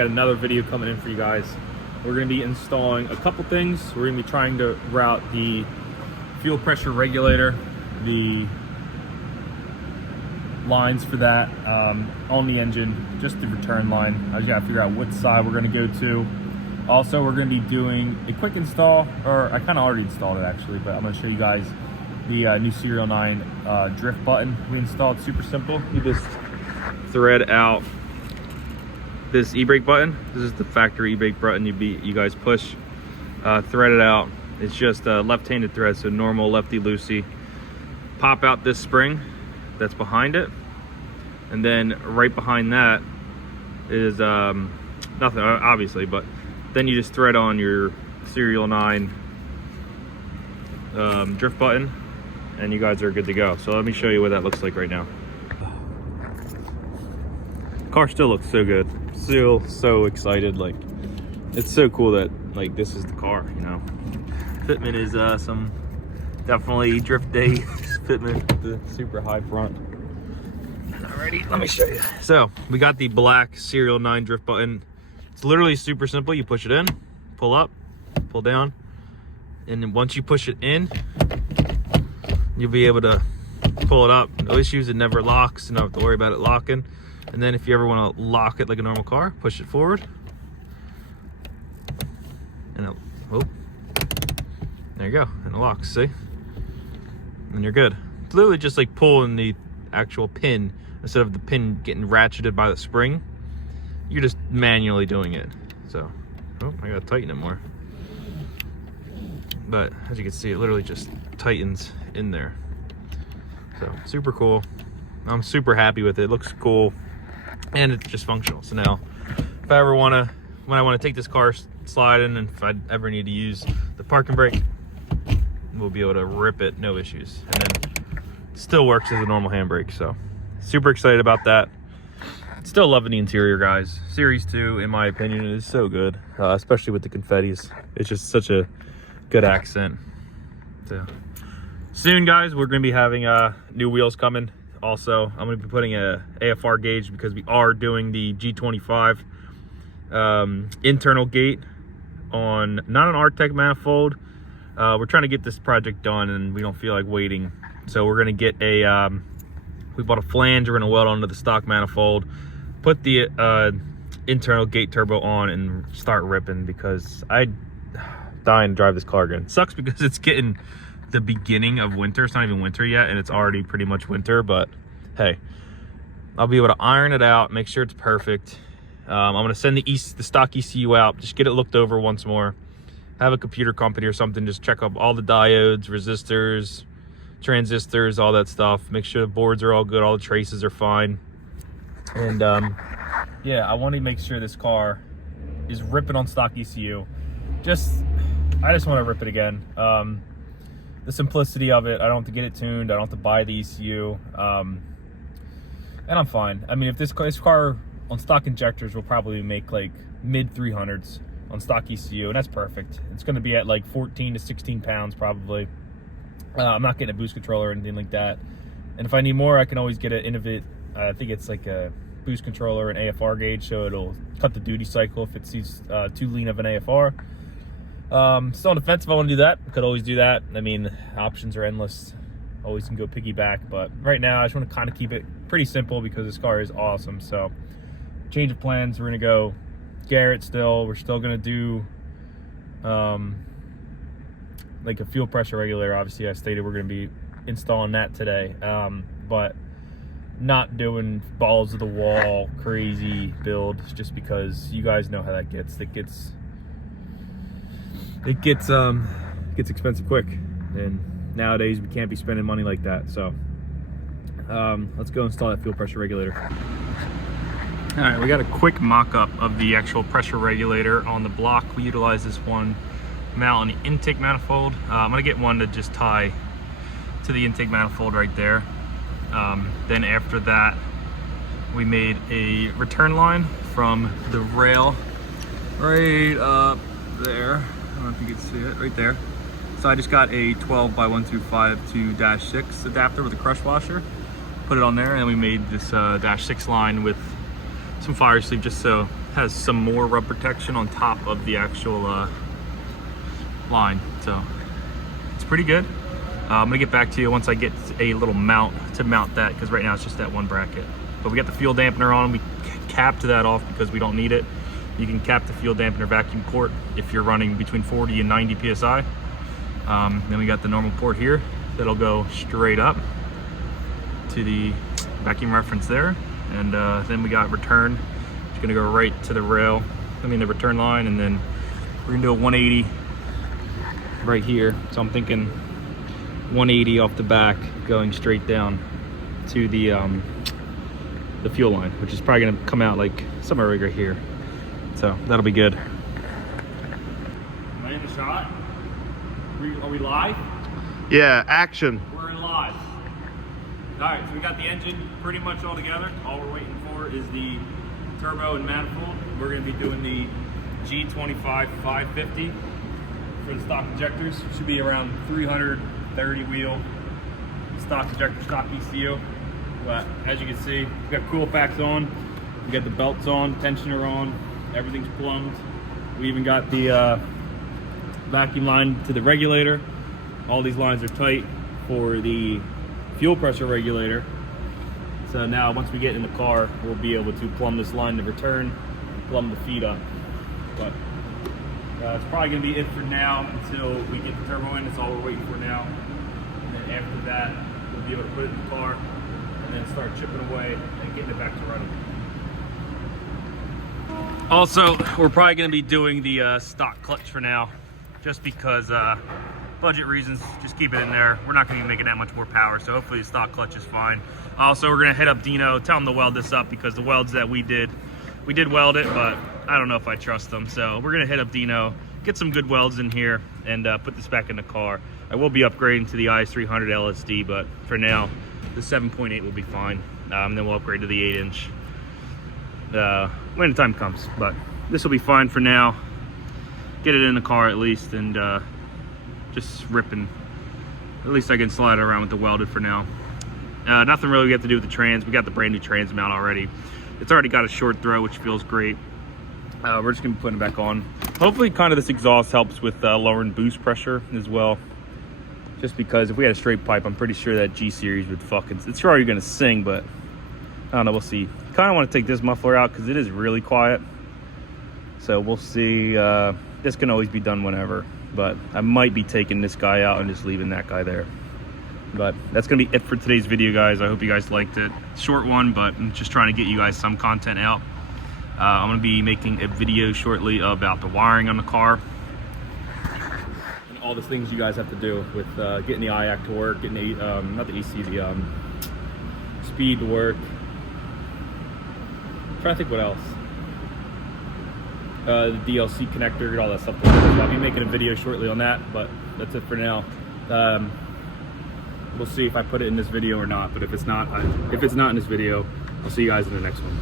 Got another video coming in for you guys. We're going to be installing a couple things. We're going to be trying to route the fuel pressure regulator, the lines for that on the engine, just the return line. I just got to figure out which side we're going to go to. Also, we're going to be doing a quick install, or I kind of already installed it actually, but I'm going to show you guys the new Serial 9 drift button we installed. Super simple. You just thread out this e-brake button. This is the factory e-brake button you guys push. Thread it out. It's just a left-handed thread, so normal lefty-loosey. Pop out this spring that's behind it, and then right behind that is nothing, obviously, but then you just thread on your Serial 9 drift button, and you guys are good to go. So let me show you what that looks like right now. Car still looks so good. Still so excited. Like, it's so cool that like this is the car, you know. Fitment is some definitely drift day fitment with the super high front. Alrighty, let me show you. So we got the black Serial 9 drift button. It's literally super simple. You push it in, pull up, pull down, and then once you push it in, you'll be able to pull it up. No issues. It never locks. You don't have to worry about it locking. And then if you ever want to lock it like a normal car, push it forward, and it, oh, there you go, and it locks. See, and you're good. It's literally just like pulling the actual pin instead of the pin getting ratcheted by the spring. You're just manually doing it. So, oh, I gotta tighten it more. But as you can see, it literally just tightens in there. So super cool. I'm super happy with it. It looks cool, and it's just functional. So now, if I ever when I want to take this car sliding, and if I ever need to use the parking brake, we'll be able to rip it, no issues. And then it still works as a normal handbrake. So super excited about that. Still loving the interior, guys. Series 2, in my opinion, is so good, especially with the confettis. It's just such a good accent. So soon, guys, we're going to be having new wheels coming. Also, I'm going to be putting a AFR gauge because we are doing the G25 internal gate on not an Artec manifold. We're trying to get this project done, and we don't feel like waiting. So we're going to get a we bought a flange. We're going to weld onto the stock manifold, put the internal gate turbo on, and start ripping, because I'm dying to drive this car again. It sucks because it's getting the beginning of winter. It's not even winter yet, and it's already pretty much winter, but hey, I'll be able to iron it out, make sure it's perfect. I'm going to send the stock ECU out, just get it looked over once more, have a computer company or something, just check up all the diodes, resistors, transistors, all that stuff, make sure the boards are all good, all the traces are fine. And yeah, I want to make sure this car is ripping on stock ECU. I just want to rip it again. The simplicity of it, I don't have to get it tuned, I don't have to buy the ECU, and I'm fine. I mean, if this car on stock injectors will probably make like mid 300s on stock ECU, and that's perfect. It's going to be at like 14 to 16 pounds probably. I'm not getting a boost controller or anything like that. And if I need more, I can always get an Innovate. I think it's like a boost controller and AFR gauge, so it'll cut the duty cycle if it sees too lean of an AFR. Still on the fence if I want to do that. I could always do that. I mean, options are endless. Always can go piggyback, but right now I just want to kind of keep it pretty simple because this car is awesome. So change of plans. We're going to go Garrett still. We're still going to do like a fuel pressure regulator. Obviously, I stated we're going to be installing that today, but not doing balls of the wall crazy builds, just because you guys know how that gets. It gets expensive quick, and nowadays we can't be spending money like that. So let's go install that fuel pressure regulator. All right, we got a quick mock-up of the actual pressure regulator on the block. We utilize this one mount on the intake manifold. I'm gonna get one to just tie to the intake manifold right there. Then after that, we made a return line from the rail right up there. I don't know if you can see it right there. So I just got a 12 by 125/6 adapter with a crush washer, put it on there, and we made this -6 line with some fire sleeve just so has some more rub protection on top of the actual line, so it's pretty good. I'm gonna get back to you once I get a little mount to mount that, because right now it's just that one bracket. But we got the fuel dampener on. We capped that off because we don't need it. You can cap the fuel dampener vacuum port if you're running between 40 and 90 psi. Then we got the normal port here that'll go straight up to the vacuum reference there, and then we got return. It's gonna go right to the rail, the return line, and then we're gonna do a 180 right here. So I'm thinking 180 off the back going straight down to the fuel line, which is probably gonna come out like somewhere right here. So that'll be good. Am I in the shot? Are we live? Yeah, action. We're live. All right, so we got the engine pretty much all together. All we're waiting for is the turbo and manifold. We're gonna be doing the G25 550 for the stock injectors. Should be around 330 wheel stock injector, stock ECU. But as you can see, we got cool packs on. We got the belts on, tensioner on, everything's plumbed. We even got the vacuum line to the regulator. All these lines are tight for the fuel pressure regulator. So now once we get in the car, we'll be able to plumb this line to return, plumb the feed up. But it's probably gonna be it for now until we get the turbo in. That's all we're waiting for now. And then after that, we'll be able to put it in the car and then start chipping away and getting it back to running. Also, we're probably gonna be doing the stock clutch for now, just because budget reasons, just keep it in there. We're not gonna be making that much more power, so hopefully the stock clutch is fine. Also, we're gonna hit up Dino, tell him to weld this up, because the welds that we did weld it, but I don't know if I trust them. So we're gonna hit up Dino, get some good welds in here, and put this back in the car. I will be upgrading to the JZX100 LSD, but for now, the 7.8 will be fine. Then we'll upgrade to the 8-inch when the time comes. But this will be fine for now. Get it in the car at least, and just ripping. At least I can slide it around with the welded for now. Nothing really we have to do with the trans. We got the brand new trans mount already. It's already got a short throw, which feels great. We're just gonna be putting it back on. Hopefully kind of this exhaust helps with lowering boost pressure as well. Just because if we had a straight pipe, I'm pretty sure that G series would it's already gonna sing, but I don't know, we'll see. Kind of want to take this muffler out because it is really quiet. So we'll see. This can always be done whenever, but I might be taking this guy out and just leaving that guy there. But that's gonna be it for today's video, guys. I hope you guys liked it. Short one, but I'm just trying to get you guys some content out. I'm gonna be making a video shortly about the wiring on the car and all the things you guys have to do with getting the IAC to work, getting the not the EC, the speed to work. I'm trying to think what else. The DLC connector, all that stuff. So I'll be making a video shortly on that, but that's it for now. We'll see if I put it in this video or not, but if it's not in this video, I'll see you guys in the next one.